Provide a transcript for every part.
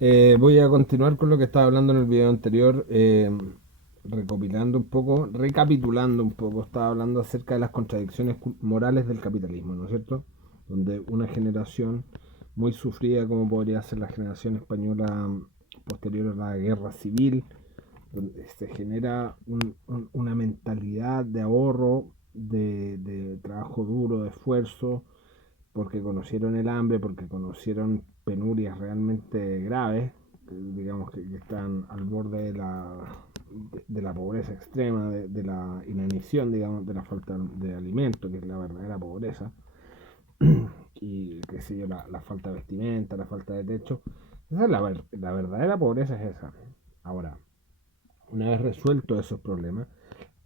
Voy a continuar con lo que estaba hablando en el video anterior, recopilando un poco, recapitulando un poco. Estaba hablando acerca de las contradicciones morales del capitalismo, ¿no es cierto? Donde una generación muy sufrida, como podría ser la generación española posterior a la guerra civil, donde se genera una mentalidad de ahorro, de trabajo duro, de esfuerzo, porque conocieron el hambre, porque conocieron penurias realmente graves, digamos que están al borde de la pobreza extrema, de la inanición, digamos, de la falta de alimento, que es la verdadera pobreza, y qué sé yo, la falta de vestimenta, la falta de techo. Esa es la verdadera pobreza, es esa. Ahora, una vez resuelto esos problemas,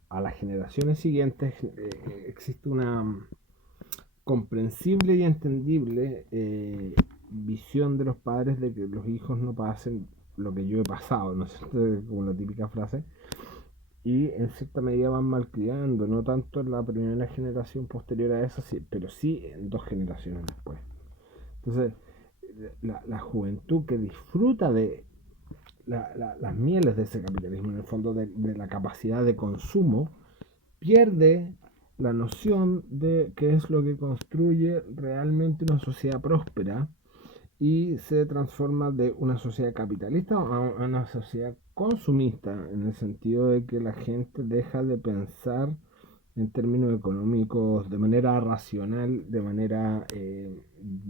a las generaciones siguientes existe una comprensible y entendible visión de los padres de que los hijos no pasen lo que yo he pasado, ¿no es cierto? Como la típica frase. Y en cierta medida van malcriando, no tanto en la primera generación posterior a esa, sí, pero sí en dos generaciones después. Entonces, la juventud que disfruta de las mieles de ese capitalismo, en el fondo de la capacidad de consumo, pierde la noción de qué es lo que construye realmente una sociedad próspera y se transforma de una sociedad capitalista a una sociedad consumista, en el sentido de que la gente deja de pensar en términos económicos de manera racional, de manera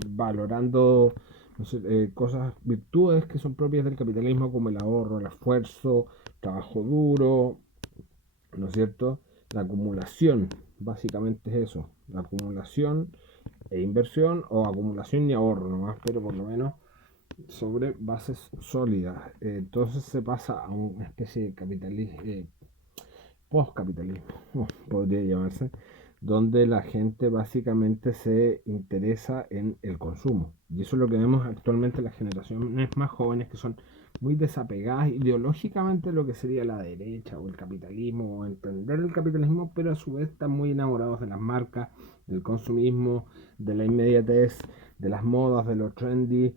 valorando, no sé, cosas, virtudes que son propias del capitalismo, como el ahorro, el esfuerzo, trabajo duro, ¿no es cierto? La acumulación, básicamente es eso, la acumulación e inversión, o acumulación y ahorro nomás, pero por lo menos sobre bases sólidas. Entonces se pasa a una especie de capitalismo, postcapitalismo, podría llamarse, donde la gente básicamente se interesa en el consumo. Y eso es lo que vemos actualmente en las generaciones más jóvenes, que son muy desapegadas ideológicamente de lo que sería la derecha o el capitalismo, o entender el capitalismo, pero a su vez están muy enamorados de las marcas, del consumismo, de la inmediatez, de las modas, de lo trendy.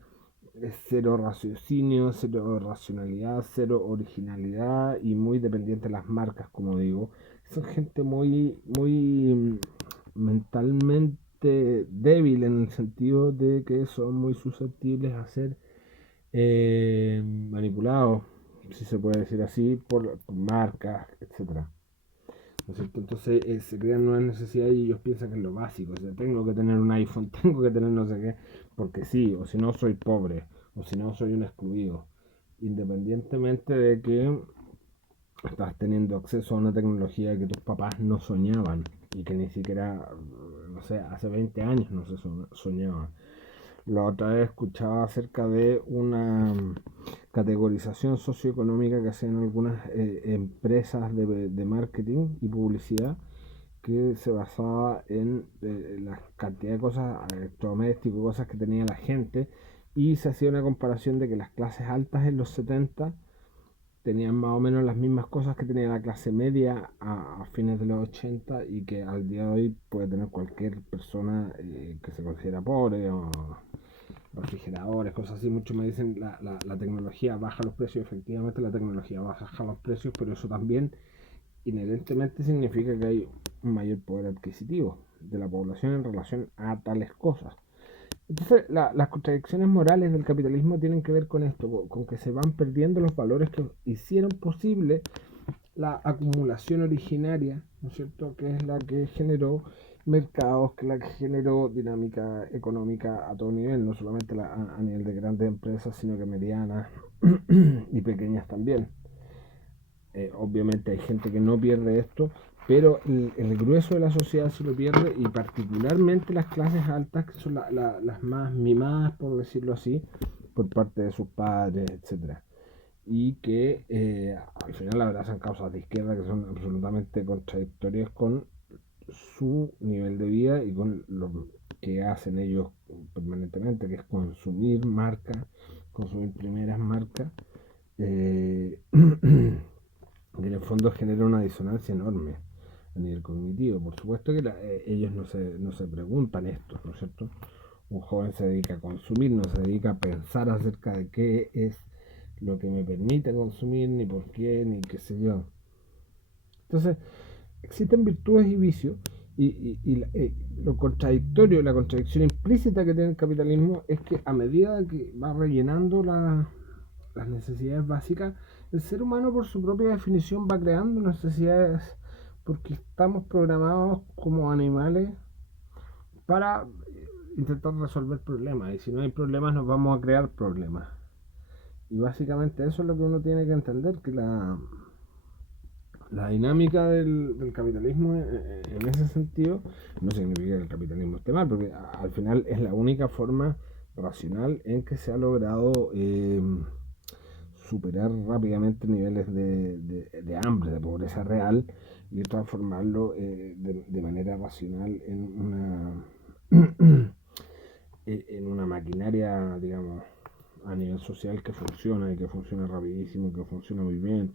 Es cero raciocinio, cero racionalidad, cero originalidad y muy dependiente de las marcas, como digo. Son gente muy mentalmente débil, en el sentido de que son muy susceptibles a ser manipulados, si se puede decir así, por marcas, etcétera. ¿No es cierto? Entonces se crean nuevas necesidades y ellos piensan que es lo básico. O sea, tengo que tener un iPhone, tengo que tener no sé qué, porque sí, o si no soy pobre, o si no soy un excluido. Independientemente de que estás teniendo acceso a una tecnología que tus papás no soñaban y que ni siquiera, no sé, hace 20 años no se soñaban. La otra vez escuchaba acerca de una categorización socioeconómica que hacen algunas empresas de marketing y publicidad, que se basaba en la cantidad de cosas, electrodomésticos, cosas que tenía la gente, y se hacía una comparación de que las clases altas en los 70 tenían más o menos las mismas cosas que tenía la clase media a fines de los 80, y que al día de hoy puede tener cualquier persona que se considera pobre, o refrigeradores, cosas así. Muchos me dicen la tecnología baja los precios. Efectivamente la tecnología baja los precios, pero eso también inherentemente significa que hay un mayor poder adquisitivo de la población en relación a tales cosas. Entonces, las contradicciones morales del capitalismo tienen que ver con esto, con que se van perdiendo los valores que hicieron posible la acumulación originaria, ¿no es cierto?, que es la que generó mercados, que es la que generó dinámica económica a todo nivel, no solamente a nivel de grandes empresas, sino que medianas y pequeñas también. Obviamente hay gente que no pierde esto, pero el grueso de la sociedad se lo pierde, y particularmente las clases altas, que son las más mimadas, por decirlo así, por parte de sus padres, etcétera. Y que al final abrazan causas de izquierda que son absolutamente contradictorias con su nivel de vida y con lo que hacen ellos permanentemente, que es consumir marcas, consumir primeras marcas, eh, que en el fondo genera una disonancia enorme a nivel cognitivo. Por supuesto que ellos no se preguntan esto, ¿no es cierto? Un joven se dedica a consumir, no se dedica a pensar acerca de qué es lo que me permite consumir, ni por qué, ni qué sé yo. Entonces, existen virtudes y vicios, lo contradictorio, la contradicción implícita que tiene el capitalismo es que a medida que va rellenando las necesidades básicas, el ser humano por su propia definición va creando necesidades porque estamos programados como animales para intentar resolver problemas, y si no hay problemas nos vamos a crear problemas. Y básicamente eso es lo que uno tiene que entender, que la dinámica del capitalismo en ese sentido no significa que el capitalismo esté mal, porque al final es la única forma racional en que se ha logrado superar rápidamente niveles de hambre, de pobreza real, y transformarlo de manera racional en una maquinaria, digamos, a nivel social que funciona y que funciona rapidísimo y que funciona muy bien,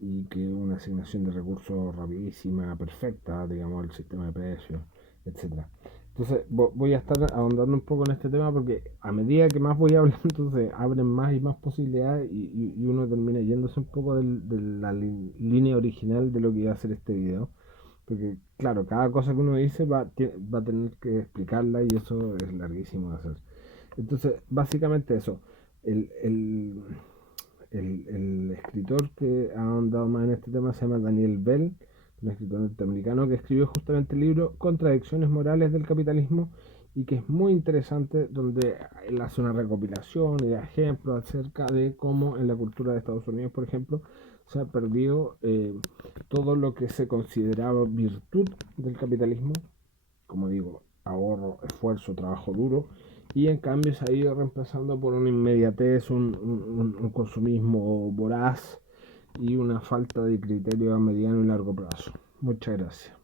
y que una asignación de recursos rapidísima, perfecta, digamos, el sistema de precios, etcétera. Entonces voy a estar ahondando un poco en este tema porque a medida que más voy hablando se abren más y más posibilidades, y uno termina yéndose un poco de la línea original de lo que iba a ser este video. Porque claro, cada cosa que uno dice va a tener que explicarla, y eso es larguísimo de hacer. Entonces, básicamente eso. El, el, el escritor que ha ahondado más en este tema se llama Daniel Bell, un escritor norteamericano que escribió justamente el libro Contradicciones Morales del Capitalismo, y que es muy interesante, donde él hace una recopilación y de ejemplos acerca de cómo en la cultura de Estados Unidos, por ejemplo, se ha perdido todo lo que se consideraba virtud del capitalismo, como digo, ahorro, esfuerzo, trabajo duro, y en cambio se ha ido reemplazando por una inmediatez, un consumismo voraz y una falta de criterio a mediano y largo plazo. Muchas gracias.